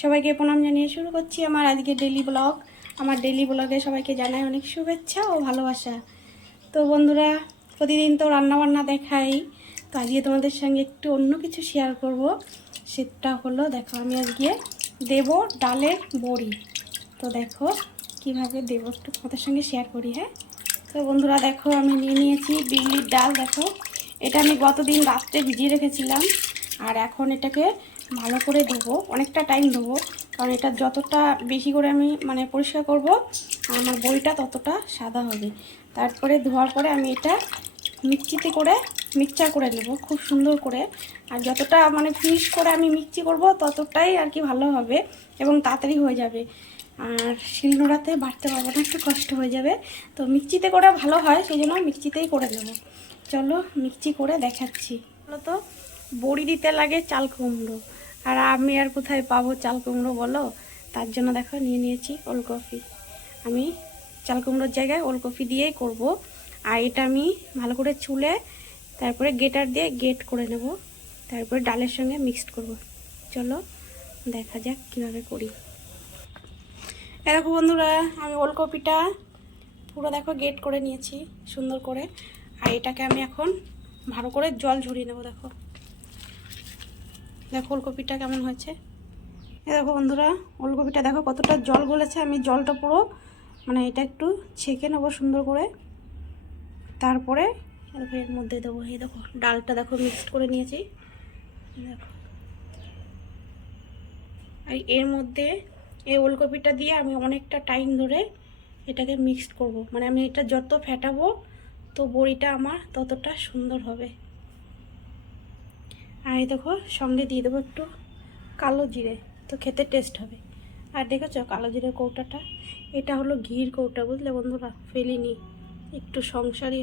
সবাইকে প্রণাম জানিয়ে শুরু করছি আমার আজকে ডেলি ব্লগ। আমার ডেলি ব্লগে সবাইকে জানাই অনেক শুভেচ্ছা ও ভালোবাসা। তো বন্ধুরা, প্রতিদিন তো রান্নাবান্না দেখাই, তো আজকে তোমাদের সঙ্গে একটু অন্য কিছু শেয়ার করব। সেটা হলো, দেখো আমি আজকে দেব ডালের বড়ি। তো দেখো কিভাবে দেবো একটু তোমাদের সঙ্গে শেয়ার করি। হ্যাঁ, তো বন্ধুরা দেখো আমি নিয়ে নিয়েছি বিউলির ডাল। দেখো এটা আমি গতদিন রাত্রে ভিজিয়ে রেখেছিলাম, আর এখন এটাকে ভালো করে ধোবো, অনেকটা টাইম ধোবো, কারণ এটা যতটা বেশি করে আমি পরিষ্কার করব আমার বড়িটা ততটা সাদা হবে। তারপরে ধোয়ার পরে আমি এটা মিক্সিতে করে মিক্সচার করে নেব খুব সুন্দর করে। আর যতটা ফিনিশ করে আমি মিক্সি করব ততটাই আর কি ভালো হবে এবং তাড়াতাড়ি হয়ে যাবে। আর শিলনোড়াতে বাটতে পারবো না, একটু কষ্ট হয়ে যাবে। তো মিক্সিতে করে ভালো হয়, সেই জন্য মিক্সিতেই করে নেব। চলো মিক্সি করে দেখাচ্ছি। বলো তো, বড়ি দিতে লাগে চাল কুমড়ো, আর আমি আর কোথায় পাবো চাল কুমড়ো বলো? তার জন্য দেখো নিয়ে নিয়েছি ওলকপি। আমি চাল কুমড়োর জায়গায় ওলকপি দিয়েই করব। আর এটা আমি ভালো করে চুলে তারপরে গ্রেটার দিয়ে গ্রেট করে নেব, তারপরে ডালের সঙ্গে মিক্সড করব। চলো দেখা যাক কীভাবে করি। দেখো বন্ধুরা, আমি ওলকপিটা পুরো দেখো গ্রেট করে নিয়েছি সুন্দর করে। আর এটাকে আমি এখন ভালো করে জল ঝরিয়ে নেব। দেখো দেখো ওলকপিটা কেমন হয়েছে। দেখো বন্ধুরা, ওলকপিটা দেখো কতটা জল গলেছে। আমি জলটা পুরো এটা একটু ছেঁকে নেবো সুন্দর করে। তারপরে দেখো এর মধ্যে দেবো, এই দেখো ডালটা দেখো মিক্সড করে নিয়েছি। দেখো আর এর মধ্যে এই ওলকপিটা দিয়ে আমি অনেকটা টাইম ধরে এটাকে মিক্সড করব। আমি এটা যত ফেটাবো তো বড়িটা আমার ততটা সুন্দর হবে। আর এই দেখো সঙ্গে দিয়ে দেবো একটু কালো জিরে, তো খেতে টেস্ট হবে। আর দেখেছো কালো জিরের কৌটাটা, এটা হলো ঘির কৌটা, বুঝলে বন্ধুরা, ফেলিনি। একটু সংসারী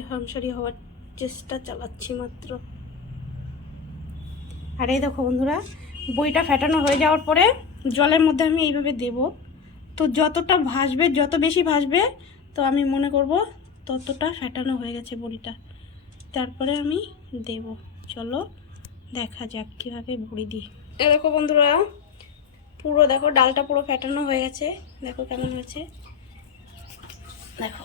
হওয়ার চেষ্টা চালাচ্ছি মাত্র। আর এই দেখো বন্ধুরা, বড়িটা ফেটানো হয়ে যাওয়ার পরে জলের মধ্যে আমি এইভাবে দেব। তো যতটা ভাসবে, যত বেশি ভাসবে, তো আমি মনে করব ততটা ফেটানো হয়ে গেছে বড়িটা। তারপরে আমি দেব। চলো দেখা যাক কীভাবে বড়ি দিই। এ দেখো বন্ধুরা, পুরো দেখো ডালটা পুরো ফেটানো হয়ে গেছে। দেখো কেমন হয়েছে। দেখো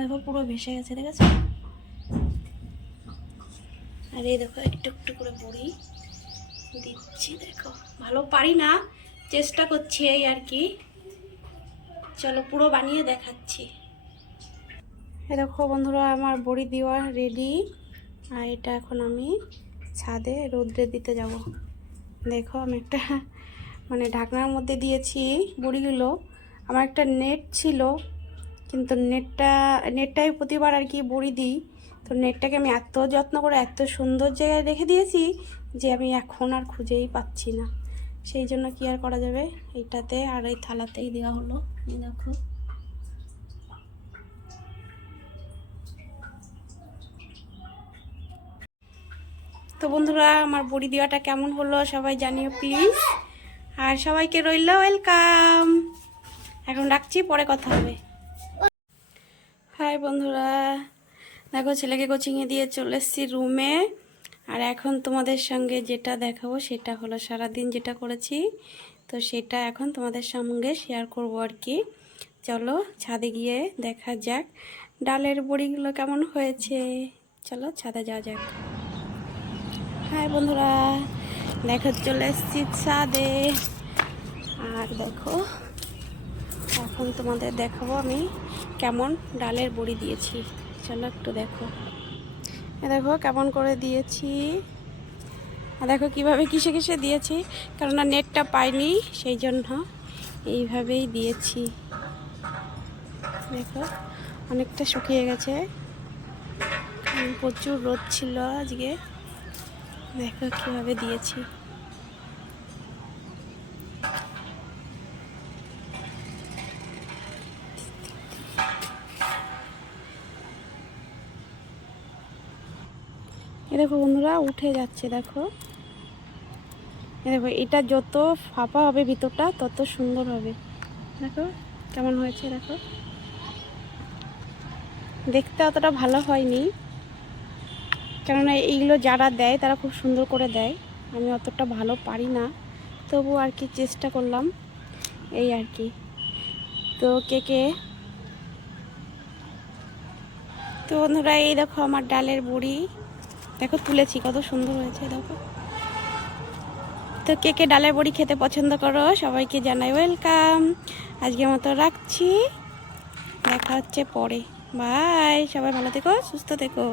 দেখো পুরো ভেসে গেছে, দেখেছো। আর এই দেখো একটু একটু করে বড়ি দিচ্ছি। দেখো ভালো পারি না, চেষ্টা করছি এই আর কি। চলো পুরো বানিয়ে দেখাচ্ছি। দেখো বন্ধুরা, আমার বড়ি দেওয়া রেডি। আর এটা এখন আমি ছাদে রোদ্রে দিতে যাব। দেখো আমি একটা ঢাকনার মধ্যে দিয়েছি বড়িগুলো। আমার একটা নেট ছিল, কিন্তু নেটটাই প্রতিবার আর কি বড়ি দিই। তো নেটটাকে আমি এত যত্ন করে এত সুন্দর জায়গায় রেখে দিয়েছি যে আমি এখন আর খুঁজেই পাচ্ছি না। সেই জন্য কি আর করা যাবে, এইটাতে আর এই থালাতেই দেওয়া হলো। দেখো তো বন্ধুরা, আমার বড়ি দেওয়াটা কেমন হলো সবাই জানিও প্লিজ। আর সবাইকে রইল ওয়েলকাম। এখন রাখছি, পরে কথা হবে। হাই বন্ধুরা, দেখো ছেলেকে কোচিংয়ে দিয়ে চলে এসেছি রুমে। আর এখন তোমাদের সঙ্গে যেটা দেখাবো সেটা হলো সারাদিন যেটা করেছি, তো সেটা এখন তোমাদের সঙ্গে শেয়ার করব আর কি। চলো ছাদে গিয়ে দেখা যাক ডালের বড়িগুলো কেমন হয়েছে। চলো ছাদে যাওয়া যাক। হাই বন্ধুরা, দেখো চলে এসেছি ছাদে। আর দেখো এখন তোমাদের দেখাবো আমি কেমন ডালের বড়ি দিয়েছি। চলো একটু দেখো। দেখো কেমন করে দিয়েছি। আর দেখো কিভাবে কিসে কিসে দিয়েছি, কেননা নেটটা পাইনি সেই জন্য এইভাবেই দিয়েছি। দেখো অনেকটা শুকিয়ে গেছে, প্রচুর রোদ ছিল আজকে। দেখো কিভাবে দিয়েছি। দেখো বন্ধুরা উঠে যাচ্ছে। দেখো দেখো এটা যত ফাঁপা হবে ভিতরটা তত সুন্দর হবে। দেখো কেমন হয়েছে। দেখো দেখতে অতটা ভালো হয়নি, কেননা এইগুলো যারা দেয় তারা খুব সুন্দর করে দেয়, আমি অতটা ভালো পারি না, তবু আর কি চেষ্টা করলাম এই আর কি। তো কে তো বন্ধুরা এই দেখো আমার ডালের বড়ি, দেখো তুলেছি কত সুন্দর হয়েছে দেখো। তো কে ডালের বড়ি খেতে পছন্দ করো সবাইকে জানাই ওয়েলকাম। আজকের মতো রাখছি, দেখা হচ্ছে পরে, বাই, সবাই ভালো থেকো সুস্থ থেকো।